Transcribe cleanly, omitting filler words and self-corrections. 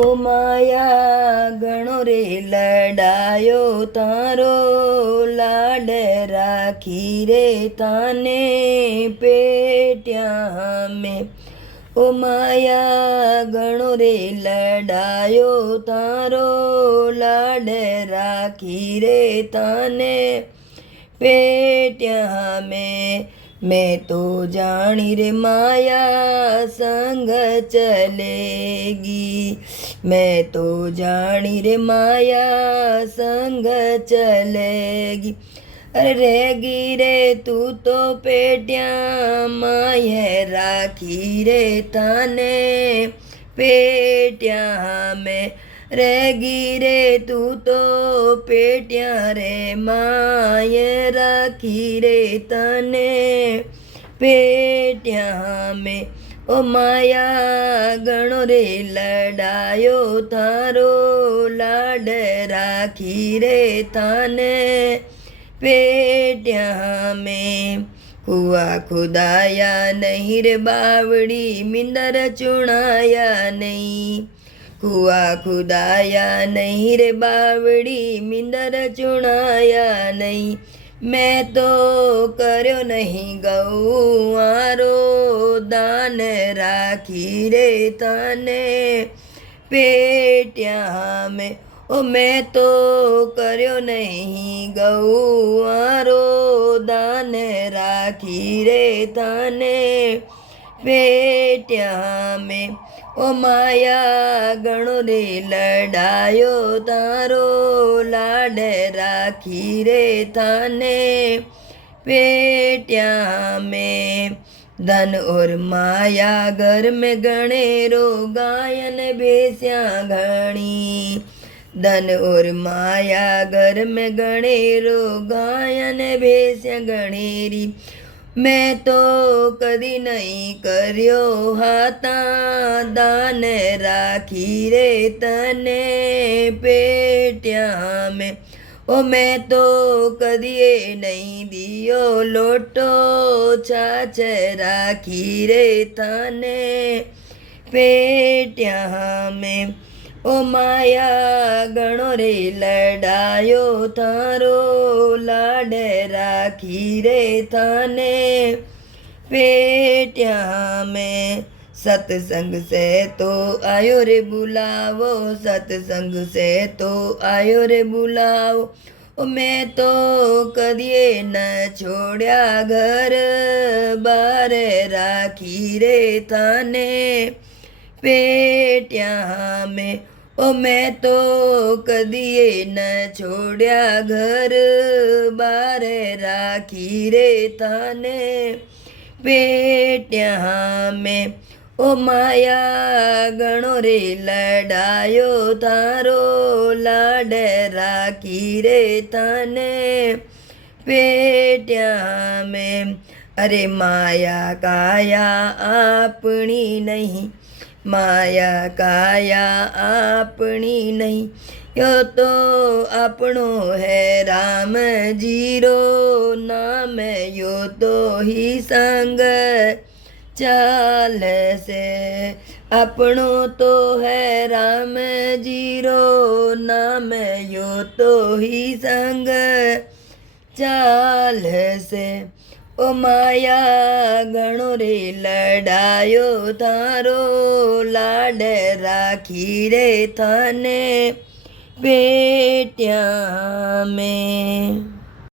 ओ माया गणो रे लडायो तारो लाड राखी रे ताने पेट्या में। ओ माया गणो रे लडायो तारो लाड राखी रे ताने पेट्या में। मैं तो जानी रे माया संग चलेगी, मैं तो जानी रे माया संग चलेगी। अरे रहेगी रे तू तो पेट्या माये राखी रे ताने पेट्या में। रहेगी रे तू तो पेट्या रे माये राखी रे तने पेट्या में। ओ माया गणो रे लडायो तारो लाड राखी रे ताने पेट्या में। कुआ खुदाया नहीं रे बावड़ी मिंदर चुनाया नहीं, कुआ खुदाया नहीं रे बावड़ी मिंदर चुनाया नहीं। मैं तो कर्यो नहीं गौआरो दान राखी रे ताने पेट्या में। ओ मैं तो कर्यो नहीं गौआरो दान राखी रे ताने पेट्या में। ओ माया गणो रे लडायो तारो लाड राखी रे थाने पेट्या में। धन और माया घर में गणेरो गायन बेस्या घणी, धन और माया घर में गणेरो गायन बेस्या गणेरी। मैं तो कदी नहीं कर्यो हाथा दान राखी रे तने पेट्या में। ओ मैं तो कदिए नहीं दियो लोटो छाछ राखी रे तने पेट्या में। ओ माया गणो रे लडायो तारो लाड राखी रे थाने पेट्या में। सत्संग से तो आयो रे बुलावो, सत्संग से तो आयो रे बुलावो। ओ मैं तो कदिए न छोड़या घर बार राखी रे थाने पेट्या में। ओ मैं तो कदिए न छोड़या घर बार राखी रे थाने पेट्या में। ओ माया गणो रे लडायो तारो लाड राखी रे थाने पेट्या में। अरे माया काया आपनी नहीं, माया काया आपनी नहीं, यो तो अपनो है राम जीरो नाम, यो तो ही संग चाल से। अपनो तो है राम जीरो नाम, यो तो ही संग चाल से। ओ माया गणो रे लडायो तारो लाड राखी रे थाने पेट्या में।